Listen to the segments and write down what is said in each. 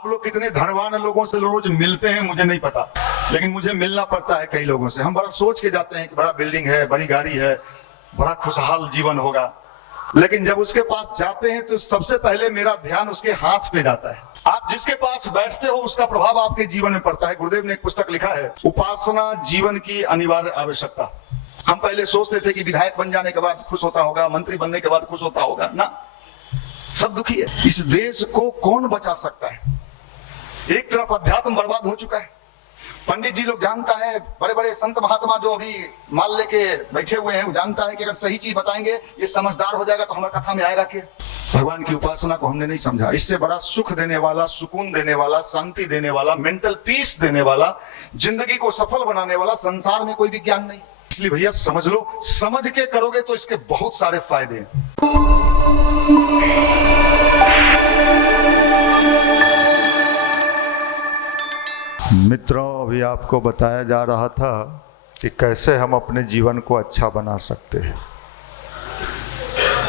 आप लोग कितने धनवान लोगों से रोज मिलते हैं मुझे नहीं पता, लेकिन मुझे मिलना पड़ता है कई लोगों से। हम बड़ा सोच के जाते हैं कि बड़ा बिल्डिंग है, बड़ी गाड़ी है, बड़ा खुशहाल जीवन होगा, लेकिन जब उसके पास जाते हैं तो सबसे पहले मेरा ध्यान उसके हाथ पे जाता है। आप जिसके पास बैठते हो उसका प्रभाव आपके जीवन में पड़ता है। गुरुदेव ने एक पुस्तक लिखा है, उपासना जीवन की अनिवार्य आवश्यकता। हम पहले सोचते थे कि विधायक बन जाने के बाद खुश होता होगा, मंत्री बनने के बाद खुश होता होगा, ना, सब दुखी है। इस देश को कौन बचा सकता है? एक तरफ अध्यात्म बर्बाद हो चुका है। पंडित जी लोग जानता है, बड़े बड़े संत महात्मा जो अभी माल लेके बैठे हुए हैं, वो जानता है कि अगर सही चीज बताएंगे ये समझदार हो जाएगा तो हमारी कथा में आएगा क्या? भगवान की उपासना को हमने नहीं समझा। इससे बड़ा सुख देने वाला, सुकून देने वाला, शांति देने वाला, मेंटल पीस देने वाला, जिंदगी को सफल बनाने वाला संसार में कोई विज्ञान नहीं। इसलिए भैया समझ लो, समझ के करोगे तो इसके बहुत सारे फायदे हैं। मित्रों, अभी आपको बताया जा रहा था कि कैसे हम अपने जीवन को अच्छा बना सकते हैं।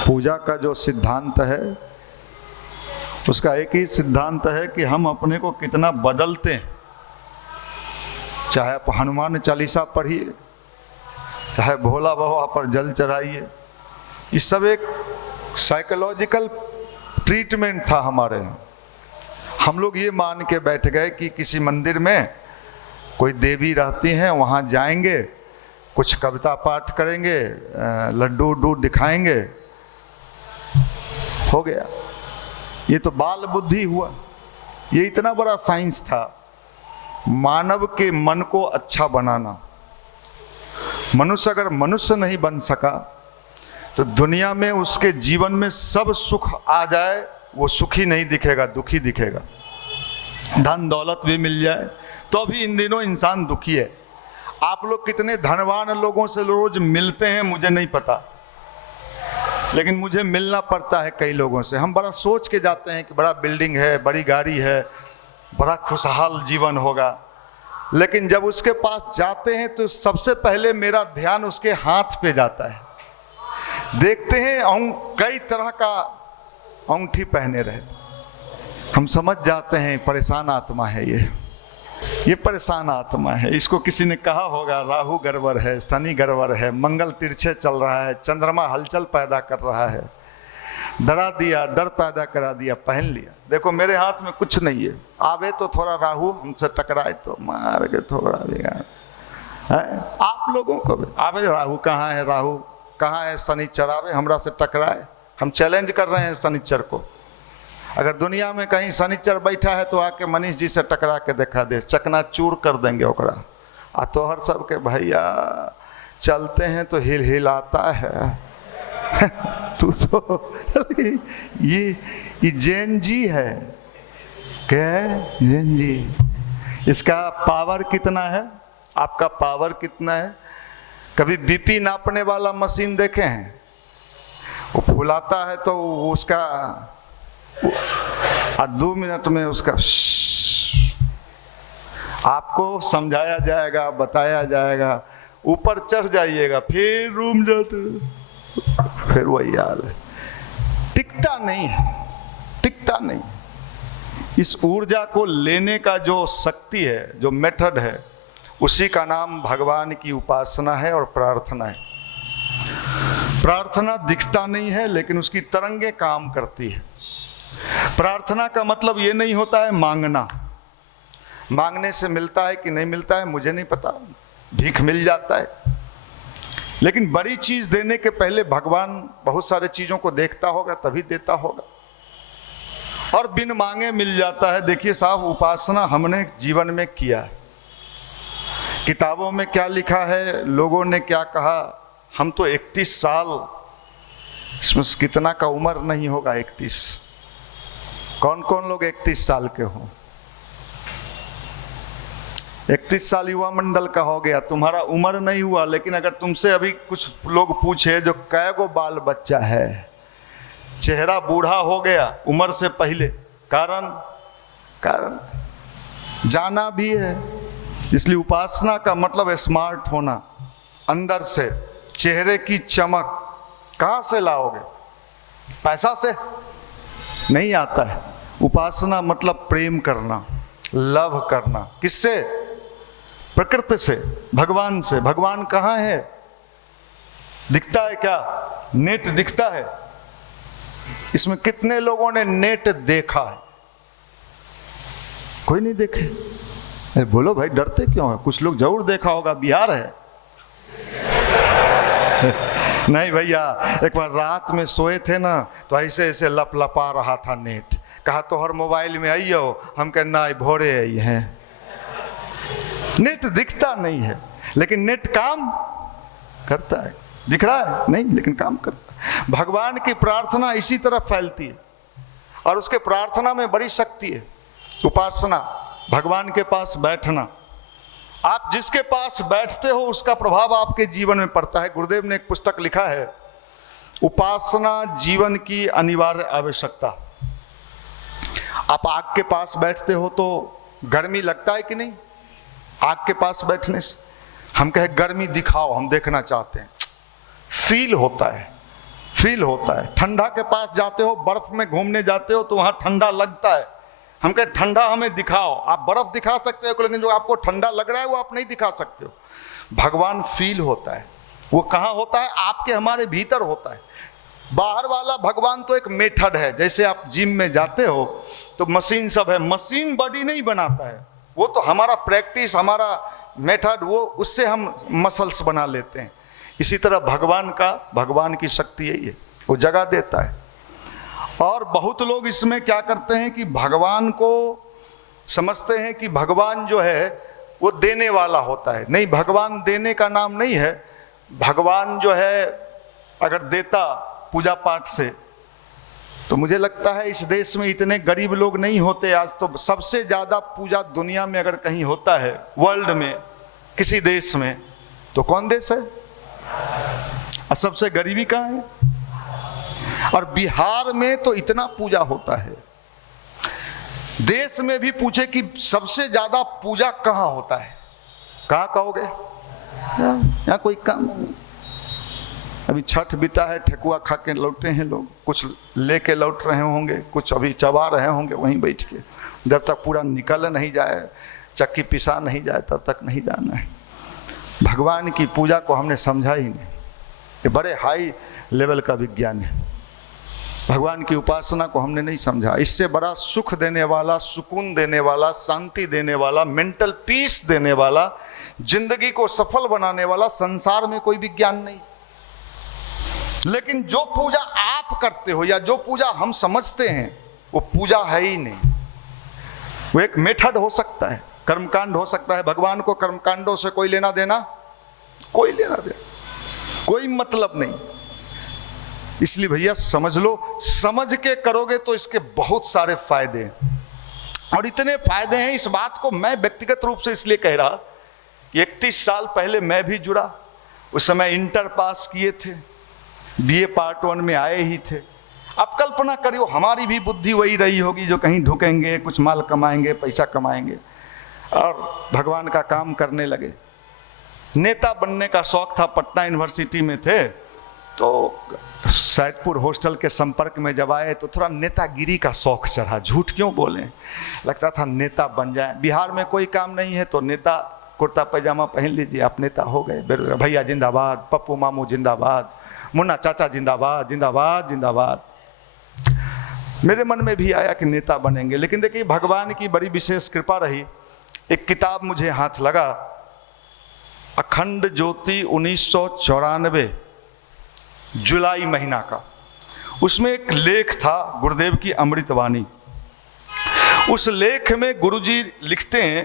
पूजा का जो सिद्धांत है उसका एक ही सिद्धांत है कि हम अपने को कितना बदलते हैं। चाहे आप हनुमान चालीसा पढ़िए, चाहे भोला बाबा पर जल चढ़ाइए, ये सब एक साइकोलॉजिकल ट्रीटमेंट था हमारे यहाँ। हम लोग ये मान के बैठ गए कि किसी मंदिर में कोई देवी रहती हैं, वहाँ जाएंगे, कुछ कविता पाठ करेंगे, लड्डू उड्डू दिखाएंगे, हो गया। ये तो बाल बुद्धि हुआ। ये इतना बड़ा साइंस था, मानव के मन को अच्छा बनाना। मनुष्य अगर मनुष्य नहीं बन सका तो दुनिया में उसके जीवन में सब सुख आ जाए, वो सुखी नहीं दिखेगा, दुखी दिखेगा। धन दौलत भी मिल जाए तो भी इन दिनों इंसान दुखी है। आप लोग कितने धनवान लोगों से रोज मिलते हैं मुझे नहीं पता, लेकिन मुझे मिलना पड़ता है कई लोगों से। हम बड़ा सोच के जाते हैं कि बड़ा बिल्डिंग है, बड़ी गाड़ी है, बड़ा खुशहाल जीवन होगा, लेकिन जब उसके पास जाते हैं तो सबसे पहले मेरा ध्यान उसके हाथ पे जाता है। देखते हैं कई तरह का अंगूठी पहने रहते, हम समझ जाते हैं परेशान आत्मा है ये परेशान आत्मा है। इसको किसी ने कहा होगा राहु गड़बड़ है, शनि गड़बड़ है, मंगल तिरछे चल रहा है, चंद्रमा हलचल पैदा कर रहा है, डरा दिया, डर पैदा करा दिया, पहन लिया। देखो मेरे हाथ में कुछ नहीं है, आवे तो थोड़ा राहु हमसे टकराए तो मार के थोड़ा बिगाड़ है। आप लोगों को भी आवे, राहु कहाँ है, राहु कहाँ है, शनिचर आवे हमरा से टकराए। हम चैलेंज कर रहे हैं शनिचर को। अगर दुनिया में कहीं शनिचर बैठा है तो आके मनीष जी से टकरा के दिखा दे, चकना चूर कर देंगे ओकरा। आ तोहर सबके भैया चलते हैं तो हिल हिलाता है तू तो ये जैन जी है क्या? जैन जी, इसका पावर कितना है? आपका पावर कितना है? कभी बीपी नापने वाला मशीन देखे हैं? वो फुलाता है तो उसका 2 मिनट में उसका आपको समझाया जाएगा, बताया जाएगा, ऊपर चढ़ जाइएगा, फिर रूम जाते, फिर वही हाल है। टिकता नहीं है, टिकता नहीं। इस ऊर्जा को लेने का जो शक्ति है, जो मेथड है, उसी का नाम भगवान की उपासना है और प्रार्थना है। प्रार्थना दिखता नहीं है लेकिन उसकी तरंगे काम करती है। प्रार्थना का मतलब ये नहीं होता है मांगना। मांगने से मिलता है कि नहीं मिलता है मुझे नहीं पता, भीख मिल जाता है। लेकिन बड़ी चीज देने के पहले भगवान बहुत सारे चीजों को देखता होगा तभी देता होगा, और बिन मांगे मिल जाता है। देखिए साहब, उपासना हमने जीवन में किया है। किताबों में क्या लिखा है, लोगों ने क्या कहा, हम तो 31 साल, इसमें कितना का उम्र नहीं होगा 31। कौन कौन लोग 31 साल के हो? 31 साल युवा मंडल का हो गया। तुम्हारा उम्र नहीं हुआ, लेकिन अगर तुमसे अभी कुछ लोग पूछे जो कै गो बाल बच्चा है, चेहरा बूढ़ा हो गया उम्र से पहले, कारण जाना भी है। इसलिए उपासना का मतलब स्मार्ट होना, अंदर से चेहरे की चमक। कहाँ से लाओगे? पैसा से नहीं आता है। उपासना मतलब प्रेम करना, लव करना। किससे? प्रकृति से, भगवान से। भगवान कहाँ है? दिखता है क्या? नेट दिखता है? इसमें कितने लोगों ने नेट देखा है? कोई नहीं देखे। अरे बोलो भाई, डरते क्यों है? कुछ लोग जरूर देखा होगा, बिहार है। नहीं भैया, एक बार रात में सोए थे ना, तो ऐसे ऐसे लपलपा रहा था नेट। कहा तो हर मोबाइल में आई हो, हम कहना भोरे आई हैं। नेट दिखता नहीं है, लेकिन नेट काम करता है। दिख रहा है नहीं, लेकिन काम करता है। भगवान की प्रार्थना इसी तरह फैलती है, और उसके प्रार्थना में बड़ी शक्ति है। उपासना, भगवान के पास बैठना। आप जिसके पास बैठते हो उसका प्रभाव आपके जीवन में पड़ता है। गुरुदेव ने एक पुस्तक लिखा है, उपासना जीवन की अनिवार्य आवश्यकता। आप आग के पास बैठते हो तो गर्मी लगता है कि नहीं? आग के पास बैठने से हम कहे गर्मी दिखाओ, हम देखना चाहते हैं, फील होता है, फील होता है। ठंडा के पास जाते हो, बर्फ में घूमने जाते हो तो वहां ठंडा लगता है, हम कहे ठंडा हमें दिखाओ। आप बर्फ दिखा सकते हो, लेकिन जो आपको ठंडा लग रहा है वो आप नहीं दिखा सकते हो। भगवान फील होता है। वो कहाँ होता है? आपके हमारे भीतर होता है। बाहर वाला भगवान तो एक मेथड है। जैसे आप जिम में जाते हो तो मशीन सब है, मशीन बॉडी नहीं बनाता है, वो तो हमारा प्रैक्टिस, हमारा मेथड, वो उससे हम मसल्स बना लेते हैं। इसी तरह भगवान की शक्ति यही है, वो जगह देता है। और बहुत लोग इसमें क्या करते हैं कि भगवान को समझते हैं कि भगवान जो है वो देने वाला होता है। नहीं, भगवान देने का नाम नहीं है। भगवान जो है अगर देता पूजा पाठ से, तो मुझे लगता है इस देश में इतने गरीब लोग नहीं होते। आज तो सबसे ज्यादा पूजा दुनिया में अगर कहीं होता है, वर्ल्ड में किसी देश में, तो कौन देश है? और सबसे गरीबी कहाँ है? और बिहार में तो इतना पूजा होता है। देश में भी पूछे कि सबसे ज्यादा पूजा कहाँ होता है, कहाँ कहोगे? यहाँ कोई काम नहीं। अभी छठ बीता है, ठेकुआ खा के लौटे हैं लोग, कुछ लेके लौट रहे होंगे, कुछ अभी चबा रहे होंगे वहीं बैठ के। जब तक पूरा निकल नहीं जाए, चक्की पिसा नहीं जाए, तब तक नहीं जाना है। भगवान की पूजा को हमने समझा ही नहीं। ये बड़े हाई लेवल का विज्ञान है। भगवान की उपासना को हमने नहीं समझा। इससे बड़ा सुख देने वाला, सुकून देने वाला, शांति देने वाला, मेंटल पीस देने वाला, जिंदगी को सफल बनाने वाला संसार में कोई विज्ञान नहीं। लेकिन जो पूजा आप करते हो या जो पूजा हम समझते हैं, वो पूजा है ही नहीं। वो एक मेथड हो सकता है, कर्मकांड हो सकता है। भगवान को कर्मकांडों से कोई लेना देना, कोई लेना देना, कोई मतलब नहीं। इसलिए भैया समझ लो, समझ के करोगे तो इसके बहुत सारे फायदे हैं। और इतने फायदे हैं, इस बात को मैं व्यक्तिगत रूप से इसलिए कह रहा कि 31 साल पहले मैं भी जुड़ा। उस समय इंटर पास किए थे, बीए पार्ट 1 में आए ही थे। अब कल्पना करियो, हमारी भी बुद्धि वही रही होगी जो कहीं ढुकेंगे, कुछ माल कमाएंगे, पैसा कमाएंगे, और भगवान का काम करने लगे। नेता बनने का शौक था, पटना यूनिवर्सिटी में थे तो सैदपुर हॉस्टल के संपर्क में जब आए तो थोड़ा नेतागिरी का शौक चढ़ा। झूठ क्यों बोलें, लगता था नेता बन जाए। बिहार में कोई काम नहीं है तो नेता कुर्ता पैजामा पहन लीजिए, आप नेता हो गए। भैया जिंदाबाद, पप्पू मामू जिंदाबाद, मुन्ना चाचा जिंदाबाद, जिंदाबाद जिंदाबाद। मेरे मन में भी आया कि नेता बनेंगे। लेकिन देखिए, भगवान की बड़ी विशेष कृपा रही। एक किताब मुझे हाथ लगा, अखंड ज्योति 1994 जुलाई महीना का। उसमें एक लेख था गुरुदेव की अमृतवाणी। उस लेख में गुरुजी लिखते हैं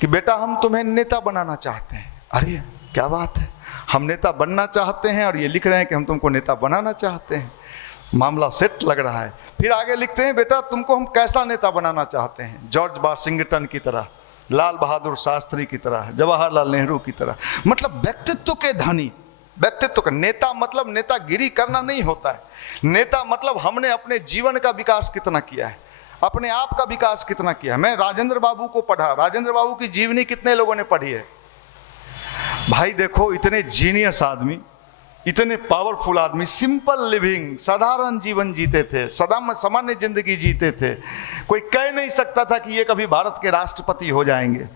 कि बेटा हम तुम्हें नेता बनाना चाहते हैं। अरे क्या बात है, हम नेता बनना चाहते हैं और ये लिख रहे हैं कि हम तुमको नेता बनाना चाहते हैं। मामला सेट लग रहा है। फिर आगे लिखते हैं, बेटा तुमको हम कैसा नेता बनाना चाहते हैं? जॉर्ज वाशिंगटन की तरह, लाल बहादुर शास्त्री की तरह, जवाहरलाल नेहरू की तरह। मतलब व्यक्तित्व के धनी, व्यक्तित्व का नेता मतलब नेतागिरी करना नहीं होता है। नेता मतलब हमने अपने जीवन का विकास कितना किया है, अपने आप का विकास कितना किया है। मैं राजेंद्र बाबू को पढ़ा, राजेंद्र बाबू की जीवनी कितने लोगों ने पढ़ी है? भाई देखो, इतने जीनियस आदमी, इतने पावरफुल आदमी, सिंपल लिविंग, साधारण जीवन जीते थे, सदा सामान्य जिंदगी जीते थे। कोई कह नहीं सकता था कि ये कभी भारत के राष्ट्रपति हो जाएंगे।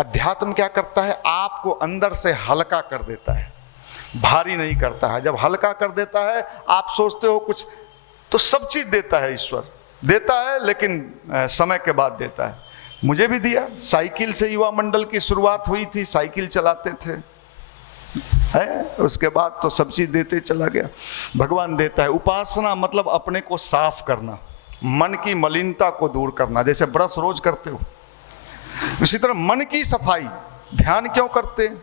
अध्यात्म क्या करता है? आपको अंदर से हल्का कर देता है, भारी नहीं करता है। जब हल्का कर देता है, आप सोचते हो कुछ, तो सब चीज देता है ईश्वर, देता है, लेकिन समय के बाद देता है। मुझे भी दिया। साइकिल से युवा मंडल की शुरुआत हुई थी, साइकिल चलाते थे, है, उसके बाद तो सब चीज देते चला गया। भगवान देता है। उपासना मतलब अपने को साफ करना, मन की मलिनता को दूर करना। जैसे ब्रश रोज करते हो, इसी तरह मन की सफाई। ध्यान क्यों करते हैं?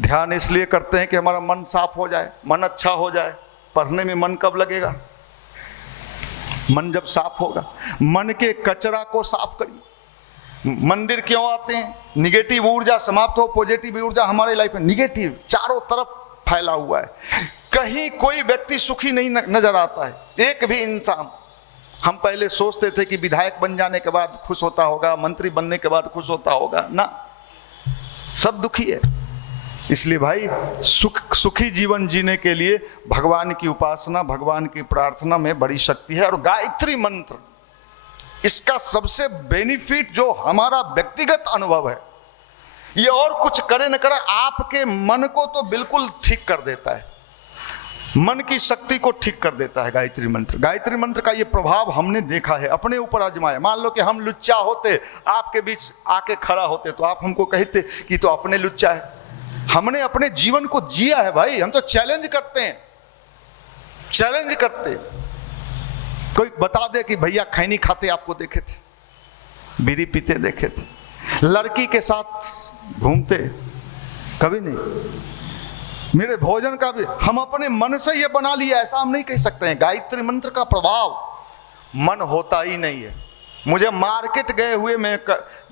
ध्यान इसलिए करते हैं कि हमारा मन साफ हो जाए, मन अच्छा हो जाए। पढ़ने में मन कब लगेगा? मन जब साफ होगा। मन के कचरा को साफ करिए। मंदिर क्यों आते हैं? निगेटिव ऊर्जा समाप्त हो, पॉजिटिव ऊर्जा हमारे लाइफ में। निगेटिव चारों तरफ फैला हुआ है, कहीं कोई व्यक्ति सुखी नहीं नजर आता है। एक भी इंसान, हम पहले सोचते थे कि विधायक बन जाने के बाद खुश होता होगा, मंत्री बनने के बाद खुश होता होगा, ना, सब दुखी है। इसलिए भाई सुखी जीवन जीने के लिए भगवान की उपासना, भगवान की प्रार्थना में बड़ी शक्ति है। और गायत्री मंत्र, इसका सबसे बेनिफिट जो हमारा व्यक्तिगत अनुभव है, ये और कुछ करे न करे, आपके मन को तो बिल्कुल ठीक कर देता है, मन की शक्ति को ठीक कर देता है गायत्री मंत्र। गायत्री मंत्र का ये प्रभाव हमने देखा है, अपने ऊपर आजमाया। मान लो कि हम लुच्चा होते, आपके बीच आके खड़ा होते, तो आप हमको कहते कि तो अपने लुच्चा है। हमने अपने जीवन को जिया है भाई, हम तो चैलेंज करते हैं, चैलेंज करते। कोई बता दे कि भैया खैनी खाते आपको देखे थे, बीड़ी पीते देखे थे, लड़की के साथ घूमते, कभी नहीं। मेरे भोजन का भी हम अपने मन से ये बना लिया, ऐसा हम नहीं कह सकते हैं। गायत्री मंत्र का प्रभाव मन होता ही नहीं है। मुझे मार्केट गए हुए मैं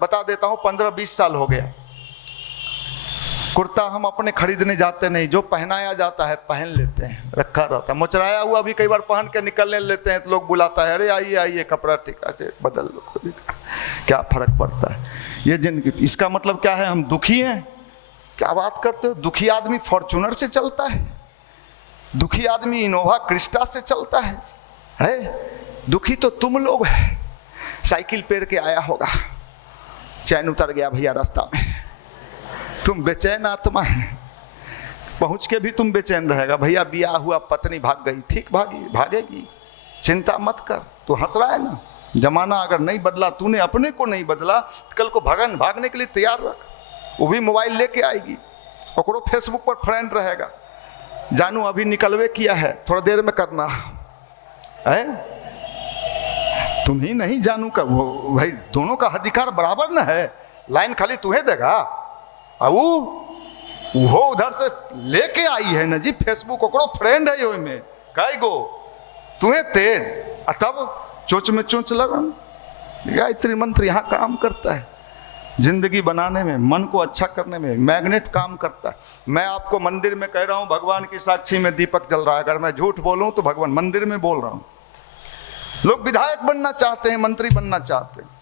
बता देता हूं, 15-20 साल हो गया। कुर्ता हम अपने खरीदने जाते नहीं, जो पहनाया जाता है पहन लेते हैं, रखा रहता है। मुचराया हुआ भी कई बार पहन के निकलने लेते हैं तो लोग बुलाता है, अरे आइए आइए कपड़ा टिका से बदल लो, खुद क्या फर्क पड़ता है। ये जिंदगी, इसका मतलब क्या है? हम दुखी हैं? क्या बात करते हो? दुखी आदमी फॉर्च्यूनर से चलता है, दुखी आदमी इनोवा क्रिस्टा से चलता है? दुखी तो तुम लोग है। साइकिल पेर के आया होगा, चैन उतर गया भैया रास्ता में, तुम बेचैन आत्मा है, पहुंच के भी तुम बेचैन रहेगा। भैया बिया हुआ पत्नी भाग गई, ठीक भागेगी, चिंता मत कर। तू हंस रहा है ना, जमाना अगर नहीं बदला, तूने अपने को नहीं बदला, कल को भागने के लिए तैयार रख। वो भी मोबाइल लेके आएगी, ओकरो फेसबुक पर फ्रेंड रहेगा, जानू अभी निकलवे किया है, थोड़ा देर में करना है। तुम ही नहीं जानू का वो, भाई दोनों का अधिकार बराबर ना है। लाइन खाली तुम्हें देगा, अब वो उधर से लेके आई है ना जी फेसबुक, ओकरो फ्रेंड है यो में, कई गो तुम्हें तेज, तब चोंच में चोंच लगन। गायत्री मंत्र यहाँ काम करता है, जिंदगी बनाने में, मन को अच्छा करने में मैग्नेट काम करता है। मैं आपको मंदिर में कह रहा हूँ, भगवान की साक्षी में दीपक जल रहा है। अगर मैं झूठ बोलूं तो भगवान मंदिर में बोल रहा हूं। लोग विधायक बनना चाहते हैं, मंत्री बनना चाहते हैं।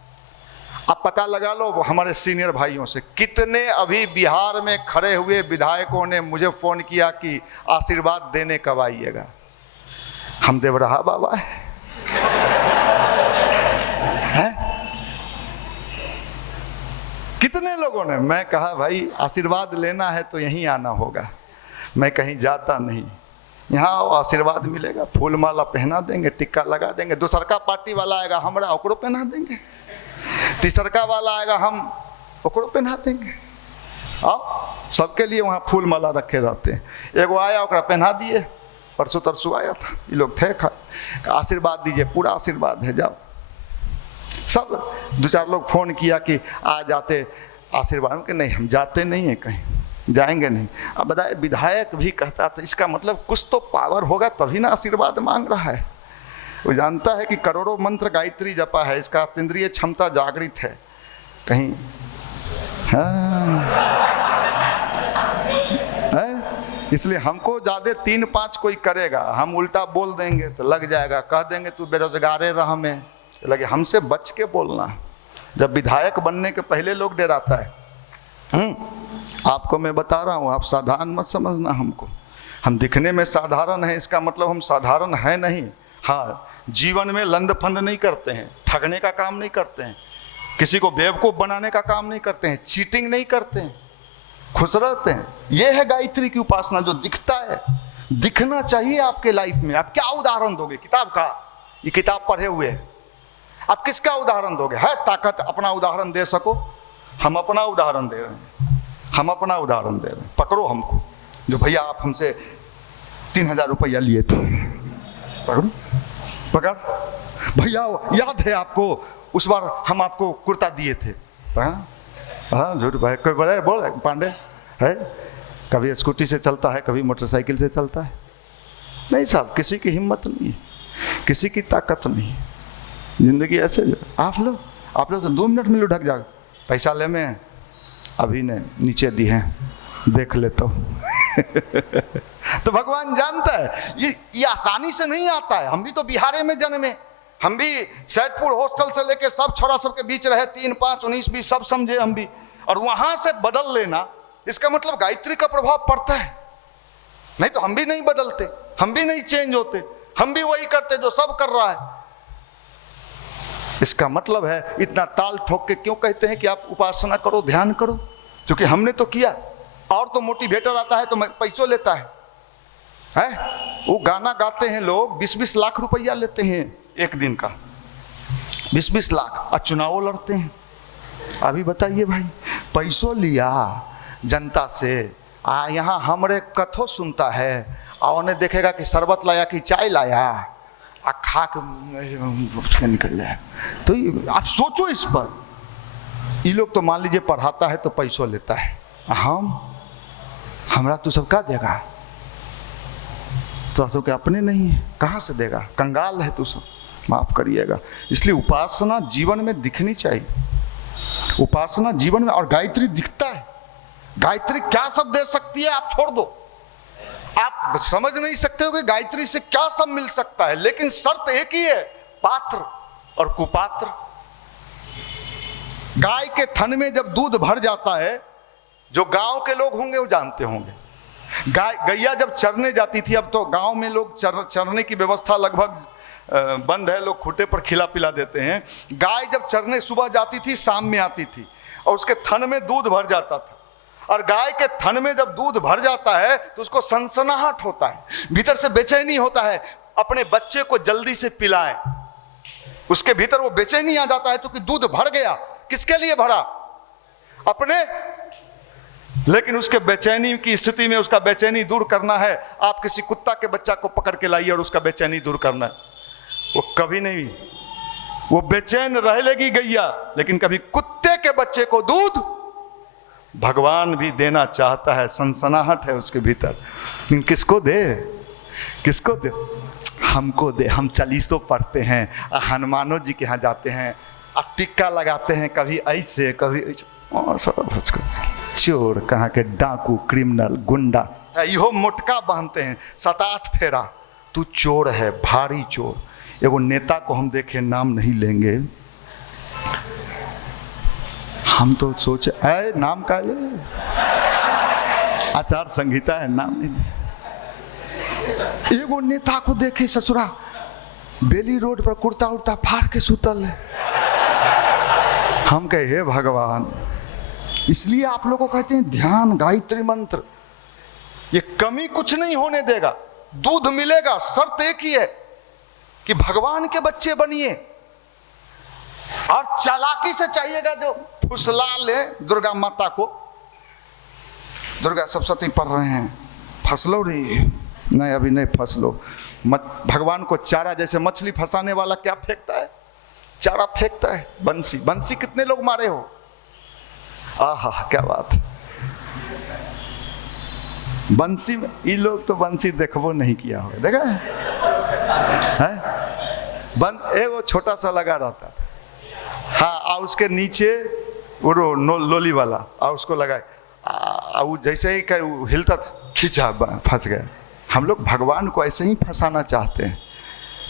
आप पता लगा लो हमारे सीनियर भाइयों से, कितने अभी बिहार में खड़े हुए विधायकों ने मुझे फोन किया कि आशीर्वाद देने कब आइएगा। हम देवराहा बाबा है? कितने लोगों ने, मैं कहा भाई आशीर्वाद लेना है तो यहीं आना होगा, मैं कहीं जाता नहीं, यहाँ आशीर्वाद मिलेगा। फूल माला पहना देंगे, टिक्का लगा देंगे। दूसरका पार्टी वाला आएगा, हमरा ओकरो पहना देंगे। तीसरका वाला आएगा, हम ओकरो पहना देंगे। आओ, सबके लिए वहाँ फूल माला रखे रहते हैं। एगो आया, ओकरा पहना दिए, परसों तरसों आया था, ये लोग थे, आशीर्वाद दीजिए, पूरा आशीर्वाद है, जाओ। सब 2-4 लोग फोन किया कि आ जाते आशीर्वाद के, नहीं हम जाते नहीं हैं, कहीं जाएंगे नहीं। अब बताए, विधायक भी कहता था, इसका मतलब कुछ तो पावर होगा तभी ना आशीर्वाद मांग रहा है। वो जानता है कि करोड़ों मंत्र गायत्री जपा है, इसका इंद्रिय क्षमता जागृत है कहीं। इसलिए हमको ज्यादा 3-5 कोई करेगा, हम उल्टा बोल देंगे तो लग जाएगा, कह देंगे तू बेरोजगारे रह में, लगे। हमसे बच के बोलना। जब विधायक बनने के पहले लोग डराता है। आपको मैं बता रहा हूँ, आप साधारण मत समझना हमको। हम दिखने में साधारण हैं, इसका मतलब हम साधारण हैं नहीं। हाँ, जीवन में लंद फंद नहीं करते हैं, ठगने का काम नहीं करते हैं, किसी को बेवकूफ़ बनाने का काम नहीं करते हैं, चीटिंग नहीं करते हैं, खुश रहते हैं। यह है गायत्री की उपासना, जो दिखता है, दिखना चाहिए आपके लाइफ में। आप क्या उदाहरण दोगे? किताब का, ये किताब पढ़े हुए है, आप किसका उदाहरण दोगे? है ताकत अपना उदाहरण दे सको? हम अपना उदाहरण दे रहे हैं, हम अपना उदाहरण दे रहे हैं। पकड़ो हमको, जो भैया आप हमसे 3000 रुपया लिए थे, पकड़ो, पकड़ भैया, याद है आपको उस बार हम आपको कुर्ता दिए थे? हाँ, झूठ भाई, कोई बोले बोल पांडे है, कभी स्कूटी से चलता है, कभी मोटरसाइकिल से चलता है। नहीं साहब, किसी की हिम्मत नहीं है, किसी की ताकत नहीं है, जिंदगी ऐसे। आप लोग तो 2 मिनट में लुढ़क जाओ। पैसा ले में अभी ने नीचे दी है, देख लेता हूँ। तो भगवान जानता है ये आसानी से नहीं आता है। हम भी तो बिहार में जन्मे, हम भी सैदपुर हॉस्टल से लेके सब छोरा सबके बीच रहे, 3, 5, 19, 20 सब समझे हम भी। और वहां से बदल लेना, इसका मतलब गायत्री का प्रभाव पड़ता है। नहीं तो हम भी नहीं बदलते, हम भी नहीं चेंज होते, हम भी वही करते जो सब कर रहा है। इसका मतलब है इतना ताल ठोक के क्यों कहते हैं कि आप उपासना करो, ध्यान करो? क्योंकि हमने तो किया। और तो मोटिवेटर आता है तो पैसों लेता है, वो गाना गाते हैं लोग, 20-20 लाख रुपया लेते हैं एक दिन का, 20-20 लाख, और चुनाव लड़ते हैं। अभी बताइए भाई, पैसों लिया जनता से, यहाँ हमरे कथो सुनता है, और उन्हें देखेगा कि शरबत लाया कि चाय लाया, आ खा के निकल जाए। तो आप सोचो इस पर। ये लोग तो मान लीजिए पढ़ाता है तो पैसों लेता है, हमरा तो सब का देगा? तो के अपने नहीं है, कहाँ से देगा? कंगाल है तू सब, माफ करिएगा। इसलिए उपासना जीवन में दिखनी चाहिए, उपासना जीवन में। और गायत्री दिखता है। गायत्री क्या सब दे सकती है आप छोड़ दो, आप समझ नहीं सकते हो कि गायत्री से क्या सब मिल सकता है। लेकिन शर्त एक ही है, पात्र और कुपात्र। गाय के थन में जब दूध भर जाता है, जो गांव के लोग होंगे वो जानते होंगे, गैया जब चरने जाती थी, अब तो गांव में लोग चरने की व्यवस्था लगभग बंद है, लोग खूटे पर खिला पिला देते हैं। गाय जब चरने सुबह जाती थी, शाम में आती थी, और उसके थन में दूध भर जाता था। और गाय के थन में जब दूध भर जाता है तो उसको सनसनाहट होता है, भीतर से बेचैनी होता है, अपने बच्चे को जल्दी से पिलाएं। उसके भीतर वो बेचैनी आ जाता है, क्योंकि दूध भर गया। किसके लिए भरा? अपने। लेकिन उसके बेचैनी की स्थिति में उसका बेचैनी दूर करना है, आप किसी कुत्ता के बच्चा को पकड़ के लाइए और उसका बेचैनी दूर करना है, वो कभी नहीं, वो बेचैन रह लेगी गैया, लेकिन कभी कुत्ते के बच्चे को दूध भगवान भी देना चाहता है। सनसनाहट है उसके भीतर, लेकिन किसको दे? किसको दे? हमको दे। हम 40 पढ़ते हैं, हनुमानो जी के यहाँ जाते हैं, टिक्का लगाते हैं, कभी ऐसे कभी ऐसे। चोर कहाँ के, डाकू, क्रिमिनल, गुंडा, इहो मोटका बांधते हैं, 7-8 फेरा। तू चोर है, भारी चोर। एगो नेता को हम देखे, नाम नहीं लेंगे, हम तो सोचे नाम का ले, आचार संहिता है, नाम नहीं। एगो नेता को देखे ससुरा बेली रोड पर कुर्ता उड़ता फाड़ के सुतल है। हम कहे हे भगवान। इसलिए आप लोगों को कहते हैं ध्यान, गायत्री मंत्र, ये कमी कुछ नहीं होने देगा, दूध मिलेगा। शर्त एक ही है कि भगवान के बच्चे बनिए, और चालाकी से चाहिएगा, जो फुसला ले दुर्गा माता को। दुर्गा सप्तशती पढ़ रहे हैं, फंसलो रे, नहीं अभी नहीं फंसलो। भगवान को चारा, जैसे मछली फंसाने वाला क्या फेंकता है? चारा फेंकता है, बंसी। बंसी कितने लोग मारे हो? आहा क्या बात। बंसी में ये लोग तो बंसी देखबो नहीं किया हो, देखा है? एगो छोटा सा लगा रहता था, हाँ, और उसके नीचे वो लोली वाला, और उसको लगाए, जैसे ही हिलता खींचा, फंस गया। हम लोग भगवान को ऐसे ही फंसाना चाहते हैं,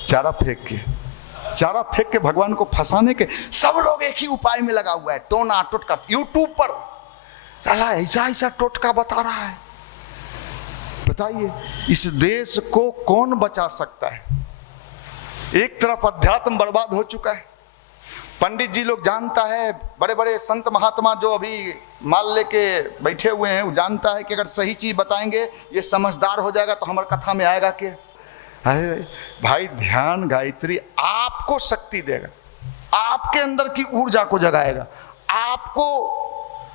चारा फेंक के भगवान को फंसाने के। सब लोग एक ही उपाय में लगा हुआ है, टोना टोटका। यूट्यूब पर चला ऐसा टोटका बता रहा है, बताइए इस देश को कौन बचा सकता है? एक तरफ अध्यात्म बर्बाद हो चुका है। पंडित जी लोग जानता है, बड़े बड़े संत महात्मा जो अभी माल लेके बैठे हुए हैं, वो जानता है कि अगर सही चीज बताएंगे ये समझदार हो जाएगा तो हमारे कथा में आएगा कि अरे भाई ध्यान गायत्री आपको शक्ति देगा, आपके अंदर की ऊर्जा को जगाएगा, आपको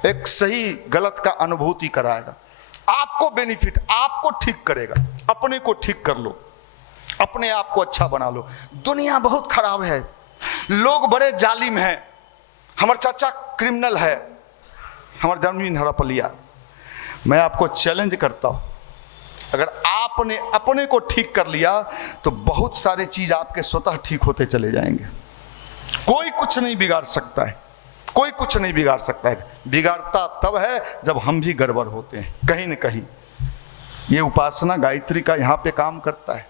एक सही गलत का अनुभूति कराएगा, आपको बेनिफिट, आपको ठीक करेगा। अपने को ठीक कर लो, अपने आप को अच्छा बना लो। दुनिया बहुत खराब है, लोग बड़े जालिम हैं। हमारा चाचा क्रिमिनल है, हमारा जमीन हड़प लिया। मैं आपको चैलेंज करता हूं, अगर आपने अपने को ठीक कर लिया तो बहुत सारे चीज आपके स्वतः ठीक होते चले जाएंगे। कोई कुछ नहीं बिगाड़ सकता है, कोई कुछ नहीं बिगाड़ सकता है। बिगाड़ता तब है जब हम भी गड़बड़ होते हैं कहीं न कहीं। ये उपासना गायत्री का यहाँ पे काम करता है।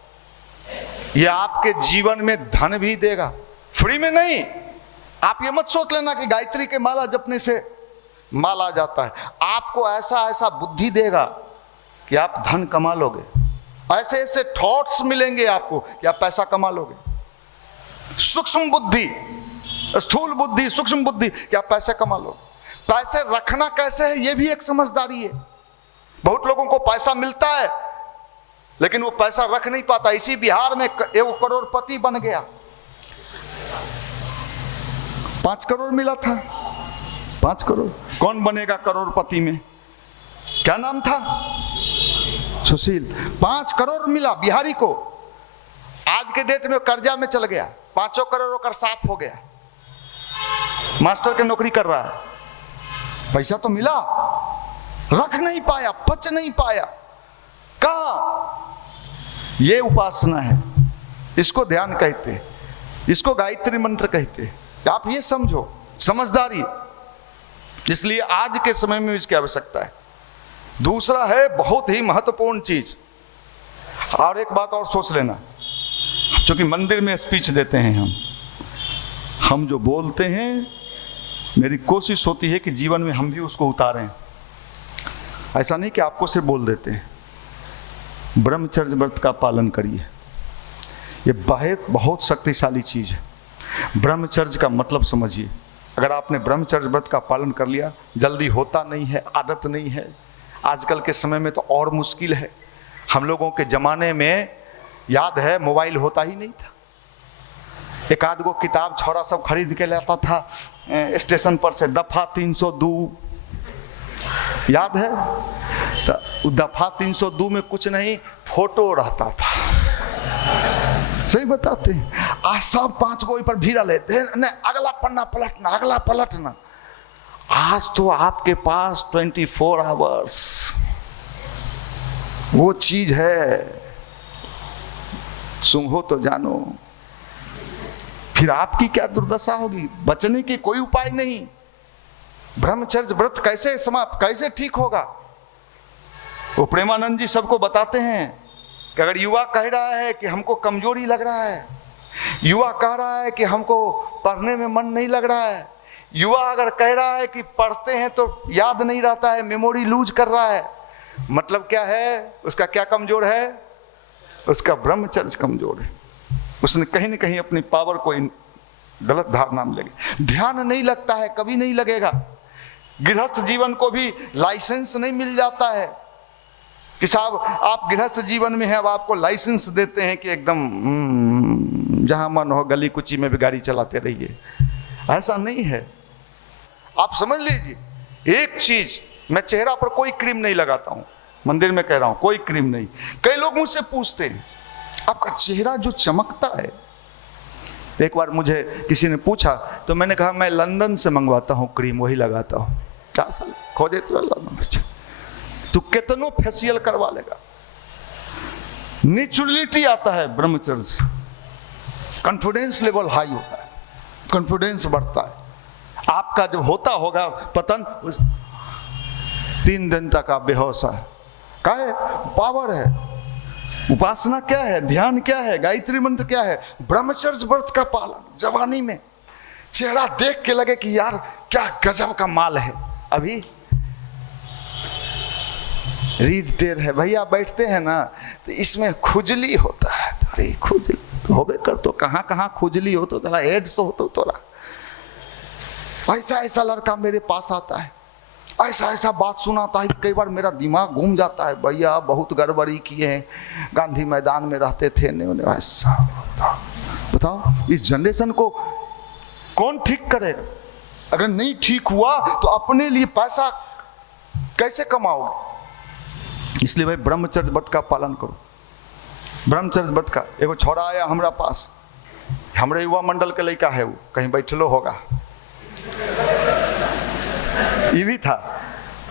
ये आपके जीवन में धन भी देगा, फ्री में नहीं। आप ये मत सोच लेना कि गायत्री के माला जपने से माल आ जाता है। आपको ऐसा ऐसा बुद्धि देगा कि आप धन कमा लोगे, ऐसे ऐसे थॉट्स मिलेंगे आपको कि आप पैसा कमा लोगे। सूक्ष्म बुद्धि, स्थूल बुद्धि, सूक्ष्म बुद्धि कि आप पैसे कमा लोगे। पैसे रखना कैसे है ये भी एक समझदारी है। बहुत लोगों को पैसा मिलता है लेकिन वो पैसा रख नहीं पाता। इसी बिहार में एक करोड़पति बन गया, 5 करोड़ मिला था, 5 करोड़। कौन बनेगा करोड़पति में? क्या नाम था? सुशील। 5 करोड़ मिला बिहारी को। आज के डेट में कर्जा में चल गया, 5 करोड़ होकर साफ हो गया, मास्टर की नौकरी कर रहा है। पैसा तो मिला, रख नहीं पाया, बच नहीं पाया। कहां? ये उपासना है, इसको ध्यान कहते हैं, इसको गायत्री मंत्र कहते हैं। आप ये समझो, समझदारी। इसलिए आज के समय में इसकी आवश्यकता है। दूसरा है बहुत ही महत्वपूर्ण चीज, और एक बात और सोच लेना, क्योंकि मंदिर में स्पीच देते हैं हम जो बोलते हैं, मेरी कोशिश होती है कि जीवन में हम भी उसको उतारें। ऐसा नहीं कि आपको सिर्फ बोल देते हैं। ब्रह्मचर्य व्रत का पालन करिए, ये बहुत शक्तिशाली चीज है। ब्रह्मचर्य का मतलब समझिए। अगर आपने ब्रह्मचर्य व्रत का पालन कर लिया, जल्दी होता नहीं है, आदत नहीं है। आजकल के समय में तो और मुश्किल है। हम लोगों के जमाने में याद है मोबाइल होता ही नहीं था। एक आध गो किताब छोरा सब खरीद के लाता था स्टेशन पर से, दफा 302 याद है? तो दफा 302 में कुछ नहीं, फोटो रहता था। सही बताते हैं। आज सब 5 गो पर भीड़ा लेते हैं, अगला पन्ना पलटना, अगला पलटना। आज तो आपके पास 24 आवर्स वो चीज है, सूंघो तो जानो। फिर आपकी क्या दुर्दशा होगी? बचने की कोई उपाय नहीं। ब्रह्मचर्य व्रत कैसे समाप्त, कैसे ठीक होगा? वो प्रेमानंद जी सबको बताते हैं कि अगर युवा कह रहा है कि हमको कमजोरी लग रहा है, युवा कह रहा है कि हमको पढ़ने में मन नहीं लग रहा है, युवा अगर कह रहा है कि पढ़ते हैं तो याद नहीं रहता है, मेमोरी लूज कर रहा है, मतलब क्या है? उसका क्या कमजोर है? उसका ब्रह्मचर्य कमजोर है। उसने कहीं न कहीं अपनी पावर को गलत धारणा में लगे। ध्यान नहीं लगता है, कभी नहीं लगेगा। गृहस्थ जीवन को भी लाइसेंस नहीं मिल जाता है कि साहब आप गृहस्थ जीवन में हैं, अब आपको लाइसेंस देते हैं कि एकदम जहां मन हो गली कुची में भी गाड़ी चलाते रहिए। ऐसा नहीं है। आप समझ लीजिए, एक चीज, मैं चेहरा पर कोई क्रीम नहीं लगाता हूं, मंदिर में कह रहा हूं, कोई क्रीम नहीं। कई लोग मुझसे पूछते हैं आपका चेहरा जो चमकता है। एक बार मुझे किसी ने पूछा तो मैंने कहा मैं लंदन से मंगवाता हूं क्रीम, वही लगाता हूं। 4 साल खोजे तो लंदन, तू कितनों फेशियल करवा लेगा। नेचुरलिटी आता है ब्रह्मचर्य से, कॉन्फिडेंस लेवल हाई होता है, कॉन्फिडेंस बढ़ता है। आपका जब होता होगा पतन, 3 दिन तक आप बेहोश है। क्या है? पावर है। उपासना क्या है? ध्यान क्या है? गायत्री मंत्र क्या है? ब्रह्मचर्य व्रत का पालन। जवानी में चेहरा देख के लगे कि यार क्या गजब का माल है। अभी रीढ़ टेढ़ है भैया, बैठते हैं ना तो इसमें खुजली होता है। अरे खुजली तो होबे कर, तो कहाँ कहाँ खुजली हो तो थोड़ा एड्स हो तो थोड़ा। ऐसा ऐसा लड़का मेरे पास आता है, ऐसा ऐसा बात सुनाता है, कई बार मेरा दिमाग घूम जाता है। भैया बहुत गड़बड़ी किए हैं, गांधी मैदान में रहते थे, नहीं ऐसा। बताओ इस जनरेशन को कौन ठीक करेगा? अगर नहीं ठीक हुआ तो अपने लिए पैसा कैसे कमाओगे? इसलिए भाई ब्रह्मचर्य व्रत का पालन करो। ब्रह्मचर्य व्रत का एगो छोरा आया हमारा पास, हमारे युवा मंडल के लड़का है, वो कहीं बैठलो होगा, ये भी था।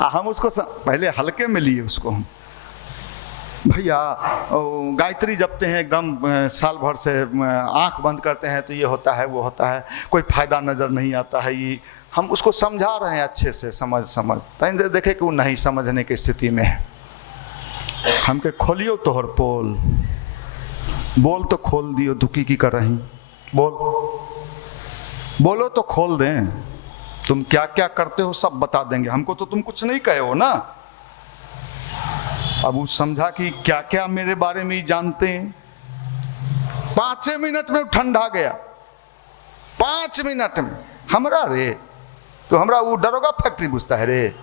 हम उसको पहले हल्के में लिए उसको, हम भैया गायत्री जपते हैं एकदम साल भर से, आंख बंद करते हैं तो ये होता है वो होता है, कोई फायदा नजर नहीं आता है। ये हम उसको समझा रहे हैं अच्छे से, समझ देखे कि वो नहीं समझने की स्थिति में है। हम के खोलियो तोहर पोल, बोल तो खोल दियो, दुखी की कर रही, बोलो तो खोल दें, तुम क्या क्या करते हो सब बता देंगे, हमको तो तुम कुछ नहीं कहे हो ना। अब वो समझा कि क्या क्या मेरे बारे में ही जानते हैं। 5 मिनट में ठंडा गया, 5 मिनट में। हमरा रे तो हमरा वो दरोगा फैक्ट्री बुझता है रे।